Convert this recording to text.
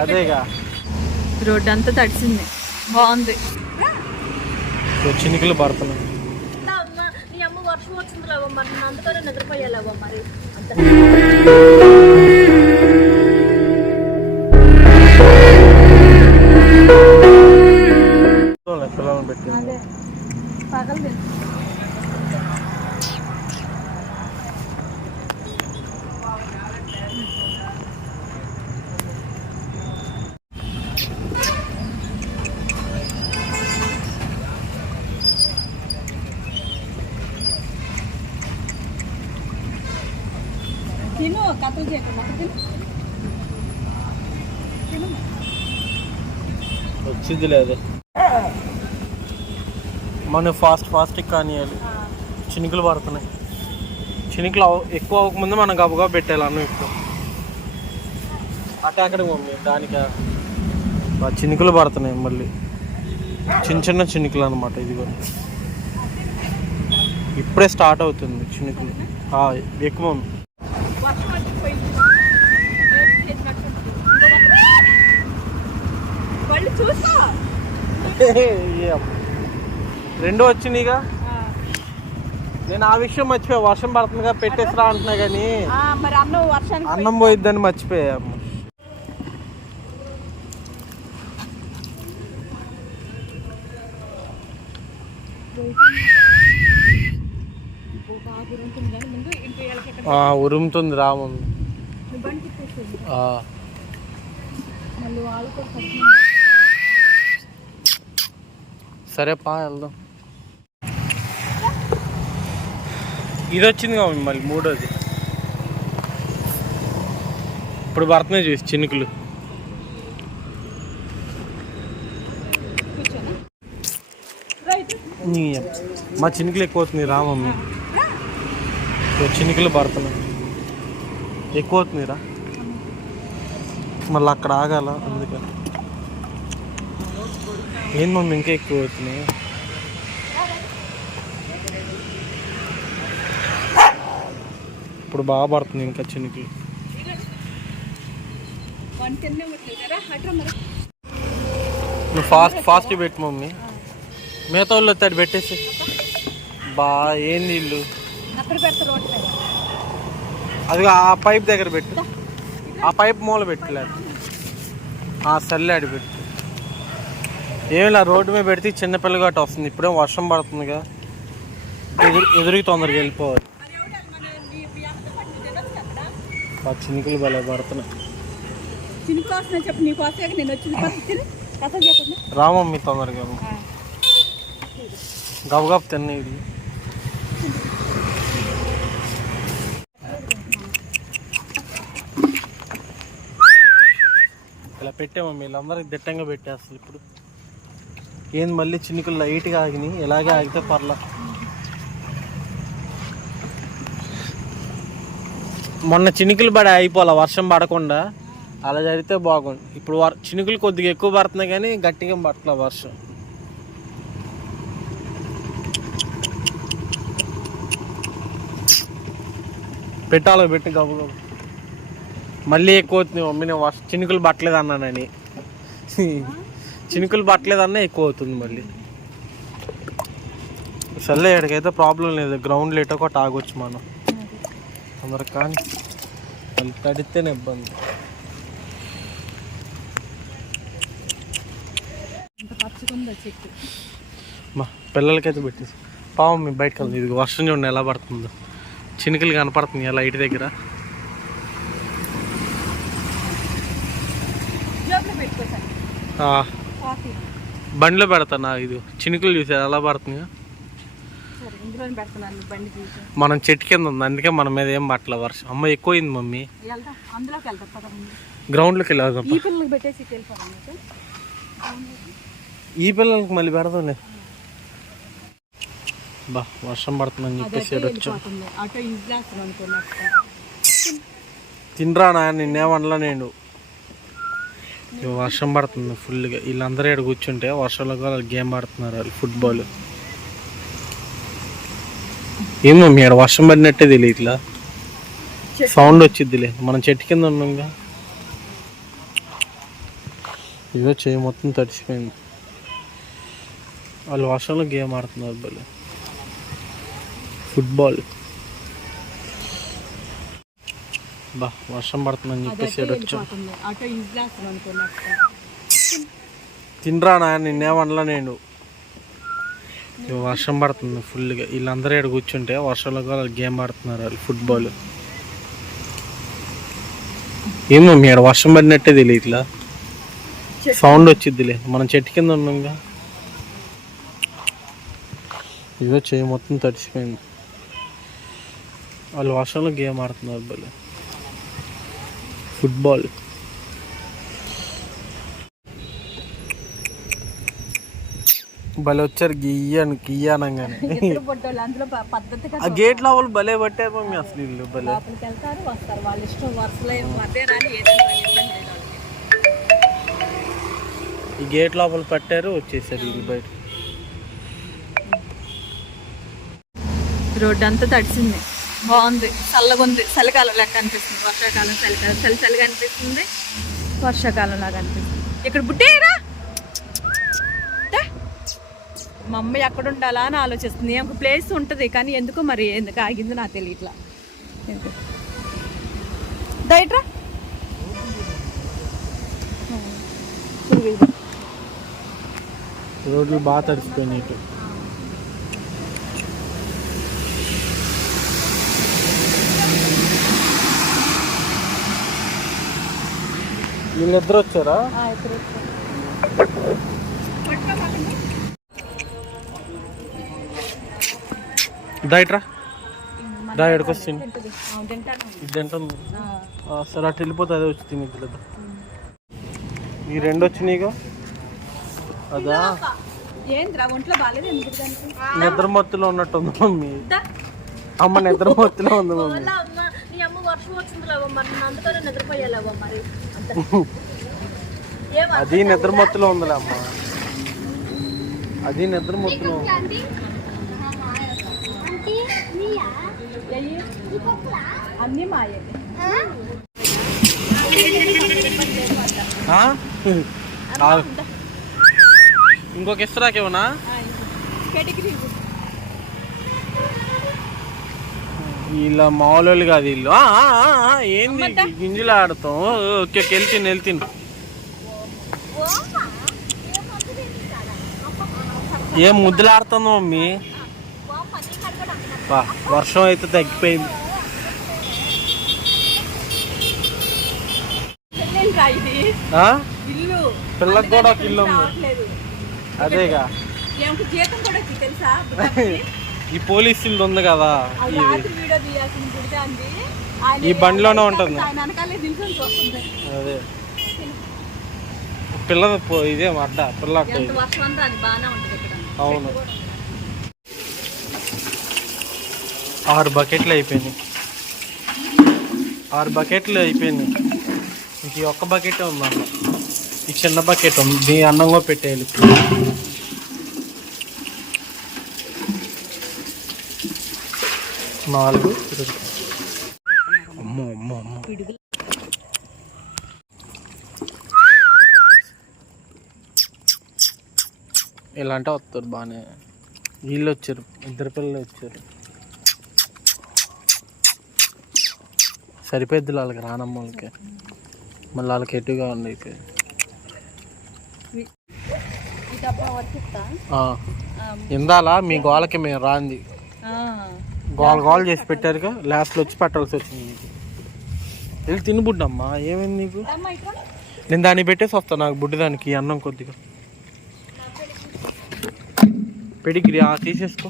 అదేగా రోడ్డు అంతా తడిసింది, బాగుంది. చినుకులు పడుతున్నాయి. నీ అమ్మ వర్షం వచ్చింది లేవో మరి, అందుకనే నిద్రపోయాలేవో మరి. పిల్లలను పెట్టింది పగలు తిను, కథలు చేయకుండా వచ్చింది లేదు. మనం ఫాస్ట్ కానియాలి. చినుకులు పడుతున్నాయి. చినుకులు ఎక్కువ అవ్వకముందు మనం గబగబా పెట్టాలి అన్నం. ఇప్పుడు అక్కడ మమ్మీ దానికి చినుకులు పడుతున్నాయి మళ్ళీ, చిన్న చినుకులు అనమాట. ఇది కూడా ఇప్పుడే స్టార్ట్ అవుతుంది చినుకులు ఎక్కువ మమ్మీ. రెండు వచ్చినాయిగా. నేను ఆ విషయం మర్చిపోయా, వర్షం పడుతుందిగా పెట్టేసిరా అంటున్నా కానీ అన్నం పోయిద్దని మర్చిపోయా. ఉరుముతుంది రా మమ్మీ. సరే పా వెళ్దాం. ఇది వచ్చింది మమ్మీ మళ్ళీ మూడోది. ఇప్పుడు పడుతున్నాయి చూసి చినుకులు. మా చినుకులు ఎక్కువ అవుతుంది రా మమ్మీ. చినుకులు పడుతున్నాయి ఎక్కువ అవుతుంది రా. మళ్ళీ అక్కడ ఆగాల, అందుకని. ఏం మమ్మీ ఇంకా ఎక్కువ అవుతున్నాయి. ఇప్పుడు బాగా పడుతుంది ఇంకా చినుకులు. నువ్వు ఫాస్ట్ పెట్టు మమ్మీ. మిగతా వాళ్ళు వస్తాడు పెట్టేసి. ఏంది ఇల్లు అది ఆ పైప్ దగ్గర పెట్టు. ఆ పైప్ మూల పెట్టలేదు. సల్లాడి పెట్టు. ఏమిలా రోడ్డు మీద పెడితే చిన్నపిల్ల గట్ట వస్తుంది. ఇప్పుడే వర్షం పడుతుందిగా, ఎదురుకి తొందరగా వెళ్ళిపోవాలి. చినుకులు భలే పడుతున్నాయి. రామమ్మి తొందరగా గబగబ తిన్న. ఇది ఇలా పెట్టామమ్మీ. వీళ్ళందరికి దిట్టంగా పెట్టేస్తుంది. ఇప్పుడు ఏంది మళ్ళీ చినుకులు లైట్గా ఆగినాయి. ఇలాగే ఆగితే పర్లా. మొన్న చినుకులు పడి అయిపోలే, వర్షం పడకుండా. అలా జరిగితే బాగుంది. ఇప్పుడు చినుకులు కొద్దిగా ఎక్కువ పడుతున్నాయి కానీ గట్టిగా పడట్లే వర్షం. పెట్టాలో పెట్టి గబగబ. మళ్ళీ ఎక్కువ అవుతుంది మమ్మీ. నేను చినుకులు పట్టలేదు అన్నానని, చినుకులు పట్టలేదన్నా ఎక్కువ అవుతుంది మళ్ళీ. సర్లే, ఎక్కడికైతే ప్రాబ్లం లేదు. గ్రౌండ్లో ఎటో ఒకటి ఆగొచ్చు మనం అందరికి. కానీ మళ్ళీ తడితేనే ఇబ్బంది. మా పిల్లలకైతే పెట్టేసి పావం మీ బయటకు వెళ్తుంది. ఇది వర్షం చూడండి ఎలా పడుతుందో. చినుకులు కనపడుతుంది లైట్ దగ్గర. బండిలో పెడతానా. ఇది చినుకులు చూసారు ఎలా పడుతుంది. మనం చెట్టు కింద ఉంది, అందుకే మన మీద ఏం పట్టలే వర్షం. అమ్మ ఎక్కువైంది మమ్మీ. గ్రౌండ్లోకి వెళ్ళాలి. ఈ పిల్లలకి మళ్ళీ పెడతాంలే. బా వర్షం పడుతుందని చెప్పేసి వచ్చాం. తినరానా నిన్నేమనలా నేను. వర్షం పడుతుంది ఫుల్గా. వీళ్ళందరూ ఇక్కడ కూర్చుంటే వర్షంలో గేమ్ ఆడుతున్నారు వాళ్ళు, ఫుట్బాల్. ఏమో మీ ఇక్కడ వర్షం పడినట్టే తెలియదు. ఇట్లా సౌండ్ వచ్చిద్దిలే. మనం చెట్టు కింద ఉన్నాంగా. ఇదో చేయి మొత్తం తడిచిపోయింది. వాళ్ళు వర్షంలో గేమ్ ఆడుతున్నారు భలే. ఫుట్బాల్. బా వర్షం పడుతుందని చెప్పేసి వచ్చాం. తినరా నాయన, నిన్నేమనలా నేను. వర్షం పడుతుంది ఫుల్గా. వీళ్ళందరూ ఇక్కడ కూర్చుంటే వర్షంలో కూడా గేమ్ ఆడుతున్నారు వాళ్ళు ఫుట్బాల్. ఏమో మీ ఆడ వర్షం పడినట్టే తెలియదు, ఇట్లా సౌండ్ వచ్చిద్దిలే. మనం చెట్టు కింద ఉన్నాంగా. ఇదో చేయి మొత్తం తడిచిపోయింది. వాళ్ళు వర్షంలో గేమ్ ఆడుతున్నారు భలే. ఫుట్బాల్. భలే వచ్చారు గియ్యానంగానే. ఆ గేట్ లోపల భలే పట్టారు మమ్మీ అసలు ఇల్లు భలే. ఈ గేట్ లోపల పట్టారు, వచ్చేసారు ఇల్లు బయట. రోడ్డు అంతా తడిసింది, బాగుంది, చల్లగా ఉంది. చలికాలం లెక్క అనిపిస్తుంది, వర్షాకాలం చలికాలం చలిగా అనిపిస్తుంది, వర్షాకాలం లాగా అనిపిస్తుంది. ఇక్కడ బుట్టేరా మా అమ్మ ఎక్కడ ఉండాలా అని ఆలోచిస్తుంది. ఒక ప్లేస్ ఉంటుంది కానీ ఎందుకు మరి ఎందుకు ఆగింది నాకు తెలియట్లా. దయట్రా రోడ్లు బాగా తడిసిపోయినాయి. వీళ్ళిద్దరు వచ్చారా? డైట్రా డా ఎక్కడికి వస్తుంది ఇద్దంటుంది. సరే అటు వెళ్ళిపోతే అదే వచ్చి తినేది. ఈ రెండు వచ్చినాయిగా. అదా నిద్ర మత్తులో ఉన్నట్టుంది మమ్మీ. అమ్మ నిద్ర మత్తులో ఉంది మమ్మీ. అది నిద్ర మత్తులో ఉందిలే అమ్మ, అది నిద్ర మత్తులో ఉంది. అన్ని మాయే. ఇంకొక ఇస్తాకేమన్నా వీళ్ళ మామూలు కాదు వీళ్ళు. ఏంది గింజలు ఆడతాం. ఓకే వెళ్తాను. ఏం ముద్దులు ఆడుతుందో మమ్మీ. వర్షం అయితే తగ్గిపోయింది. పిల్లకి కూడా ఒక ఇల్లు ఉంది. అదేగా ఈ పోలీస్ ఇల్లు ఉంది కదా, ఈ బండిలోనే ఉంటుంది. అదే పిల్ల ఇదే అడ్డ పిల్ల. అవును, 6 బకెట్లు అయిపోయినాయి. 6 బకెట్లు అయిపోయినాయి. ఇంక ఒక్క బకెట్ ఉంది అన్న. ఈ చిన్న బకెట్ ఉంది, దీని అన్నంగా పెట్టేయాలి. నాలుగు. అమ్మో అమ్మో అమ్మో. ఇలా అంటే వస్తారు బాగానే. వీళ్ళు వచ్చారు, 2 పిల్లలు వచ్చారు. సరిపోద్ది వాళ్ళకి, రానమ్మ వాళ్ళకి. మళ్ళీ వాళ్ళకి ఎటుగా ఉంది. ఇందాలా మీ గోళకి మేము రాంది గోల చేసి పెట్టారుగా, లాస్ట్లో వచ్చి పెట్టాల్సి వచ్చింది. వెళ్ళి తిని బుడ్డమ్మా. ఏమైంది నీకు? నేను దాన్ని పెట్టేసి వస్తాను. నాకు బుడ్డి దానికి అన్నం కొద్దిగా పెడిగ్రీ తీసేసుకో.